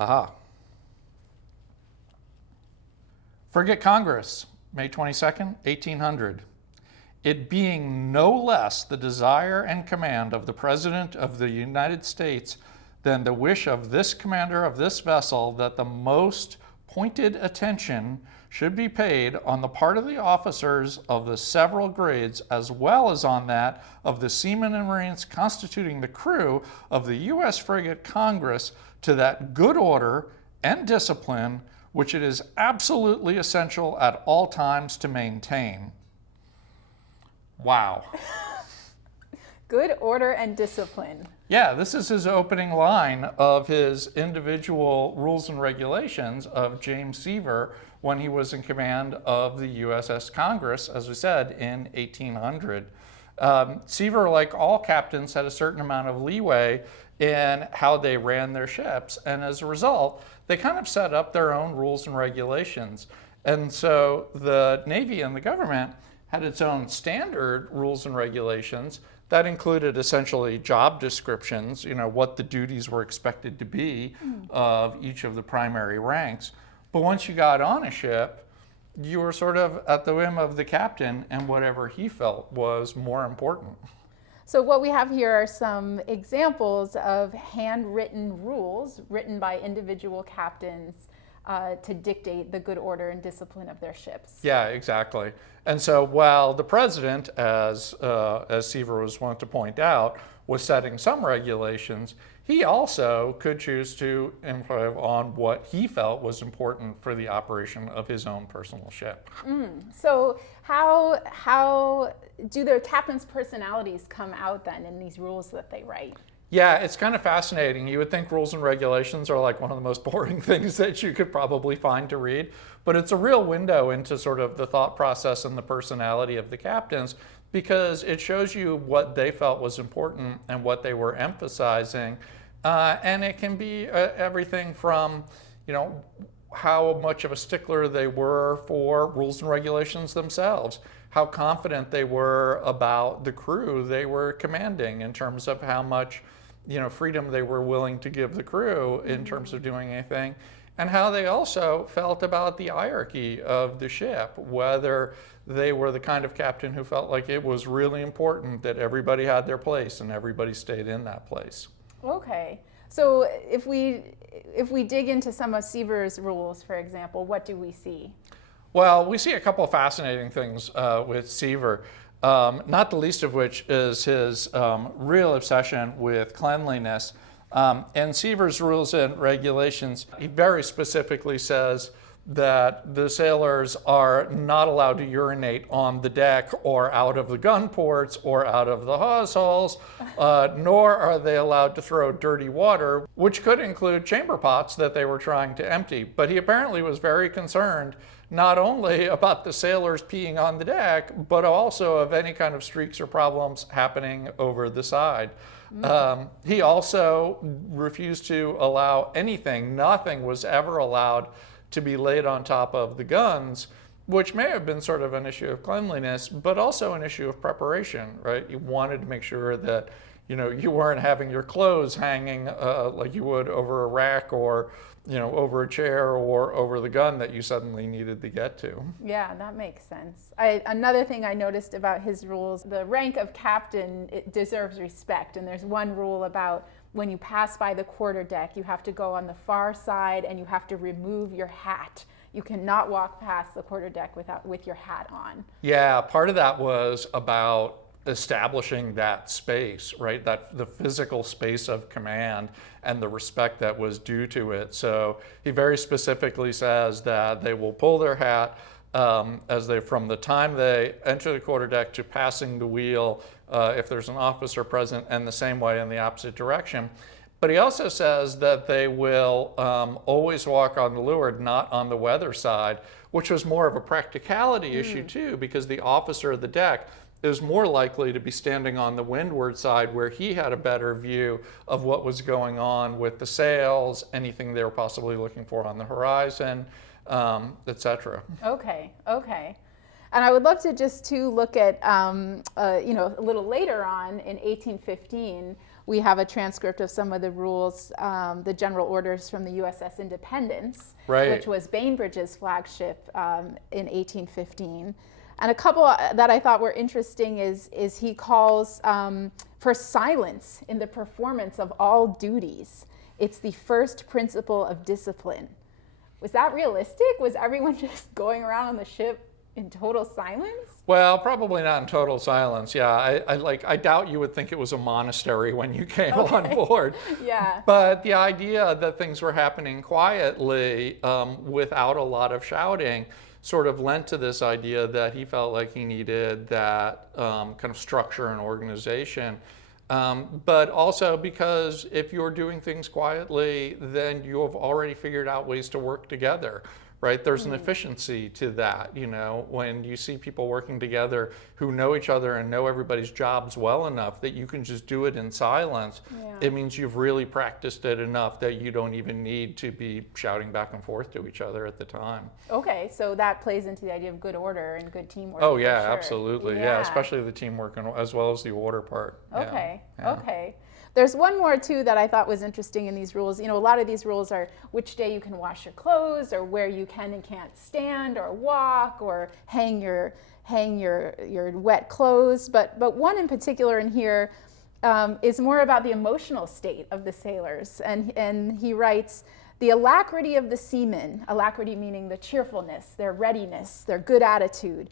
Aha. Frigate Congress, May 22nd, 1800. It being no less the desire and command of the President of the United States than the wish of this commander of this vessel that the most pointed attention should be paid on the part of the officers of the several grades, as well as on that of the seamen and marines constituting the crew of the U.S. frigate Congress, to that good order and discipline which it is absolutely essential at all times to maintain. Wow. Good order and discipline. Yeah, this is his opening line of his individual rules and regulations of James Seaver when he was in command of the USS Congress, as we said, in 1800. Seaver, like all captains, had a certain amount of leeway in how they ran their ships, and as a result, they kind of set up their own rules and regulations. And so the Navy and the government had its own standard rules and regulations that included essentially job descriptions, what the duties were expected to be of each of the primary ranks. But once you got on a ship, you were sort of at the whim of the captain and whatever he felt was more important. So what we have here are some examples of handwritten rules written by individual captains to dictate the good order and discipline of their ships. Yeah, exactly. And so while the president, as Seaver was wont to point out, was setting some regulations, he also could choose to improve on what he felt was important for the operation of his own personal ship. So how do their captains' personalities come out then in these rules that they write? Yeah, it's kind of fascinating. You would think rules and regulations are like one of the most boring things that you could probably find to read, but it's a real window into sort of the thought process and the personality of the captains, because it shows you what they felt was important and what they were emphasizing. And it can be everything from, how much of a stickler they were for rules and regulations themselves, how confident they were about the crew they were commanding in terms of how much freedom they were willing to give the crew in terms of doing anything, and how they also felt about the hierarchy of the ship, whether they were the kind of captain who felt like it was really important that everybody had their place and everybody stayed in that place. Okay. So if we dig into some of Seaver's rules, for example, what do we see? Well, we see a couple of fascinating things with Seaver, not the least of which is his real obsession with cleanliness. In Seaver's rules and regulations, he very specifically says that the sailors are not allowed to urinate on the deck or out of the gun ports or out of the hawse holes, nor are they allowed to throw dirty water, which could include chamber pots that they were trying to empty. But he apparently was very concerned not only about the sailors peeing on the deck, but also of any kind of streaks or problems happening over the side. He also refused to allow nothing was ever allowed to be laid on top of the guns, which may have been sort of an issue of cleanliness, but also an issue of preparation, right? You wanted to make sure that you weren't having your clothes hanging like you would over a rack or over a chair or over the gun that you suddenly needed to get to. Yeah, that makes sense. Another thing I noticed about his rules, the rank of captain, it deserves respect. And there's one rule about when you pass by the quarterdeck, you have to go on the far side and you have to remove your hat. You cannot walk past the quarterdeck with your hat on. Yeah, part of that was about establishing that space, right? That the physical space of command and the respect that was due to it. So he very specifically says that they will pull their hat from the time they enter the quarterdeck to passing the wheel, if there's an officer present, and the same way in the opposite direction. But he also says that they will always walk on the leeward, not on the weather side, which was more of a practicality issue too, because the officer of the deck is more likely to be standing on the windward side where he had a better view of what was going on with the sails, anything they were possibly looking for on the horizon, etc. Okay. And I would love to just to look at, a little later on in 1815, we have a transcript of some of the rules, the general orders from the USS Independence, Right. which was Bainbridge's flagship in 1815. And a couple that I thought were interesting is he calls for silence in the performance of all duties. It's the first principle of discipline. Was that realistic? Was everyone just going around on the ship in total silence? Well, probably not in total silence. Yeah, I doubt you would think it was a monastery when you came on board. Yeah. But the idea that things were happening quietly without a lot of shouting sort of lent to this idea that he felt like he needed that kind of structure and organization. But also because if you're doing things quietly, then you have already figured out ways to work together, right? There's an efficiency to that, when you see people working together who know each other and know everybody's jobs well enough that you can just do it in silence. Yeah. It means you've really practiced it enough that you don't even need to be shouting back and forth to each other at the time. Okay, so that plays into the idea of good order and good teamwork. Oh for yeah, sure. absolutely. Yeah, especially the teamwork as well as the order part. Okay, Yeah. okay. There's one more too that I thought was interesting in these rules. A lot of these rules are which day you can wash your clothes, or where you can and can't stand or walk, or hang your wet clothes. But one in particular in here is more about the emotional state of the sailors. And he writes, the alacrity of the seamen, alacrity meaning the cheerfulness, their readiness, their good attitude,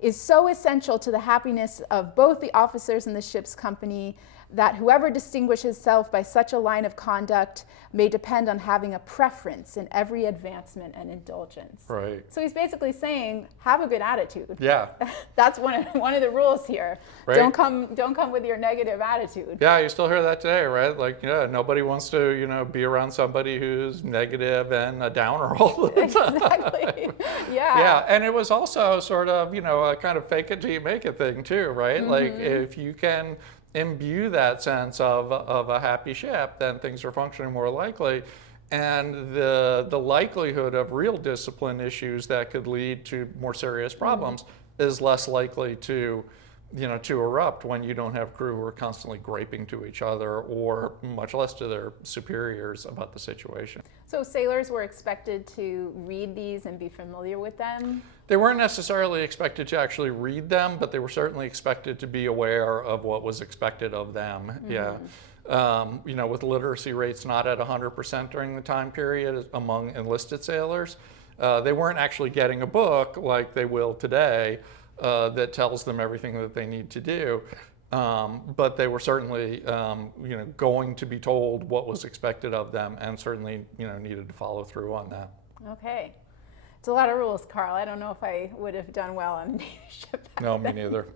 is so essential to the happiness of both the officers and the ship's company that whoever distinguishes himself by such a line of conduct may depend on having a preference in every advancement and indulgence. Right. So he's basically saying, have a good attitude. Yeah. That's one of the rules here. Right. Don't come with your negative attitude. Yeah, you still hear that today, right? Like, nobody wants to, be around somebody who's negative and a downer all the time. Exactly. Yeah. Yeah, and it was also sort of, a kind of fake it till you make it thing too, right? Like if you can imbue that sense of a happy ship, then things are functioning more likely. And the likelihood of real discipline issues that could lead to more serious problems is less likely to erupt when you don't have crew who are constantly griping to each other, or much less to their superiors about the situation. So sailors were expected to read these and be familiar with them? They weren't necessarily expected to actually read them, but they were certainly expected to be aware of what was expected of them. Yeah. With literacy rates not at 100% during the time period among enlisted sailors, they weren't actually getting a book like they will today that tells them everything that they need to do. But they were certainly, going to be told what was expected of them, and certainly, needed to follow through on that. Okay. It's a lot of rules, Carl. I don't know if I would have done well on a Navy ship. No, me neither.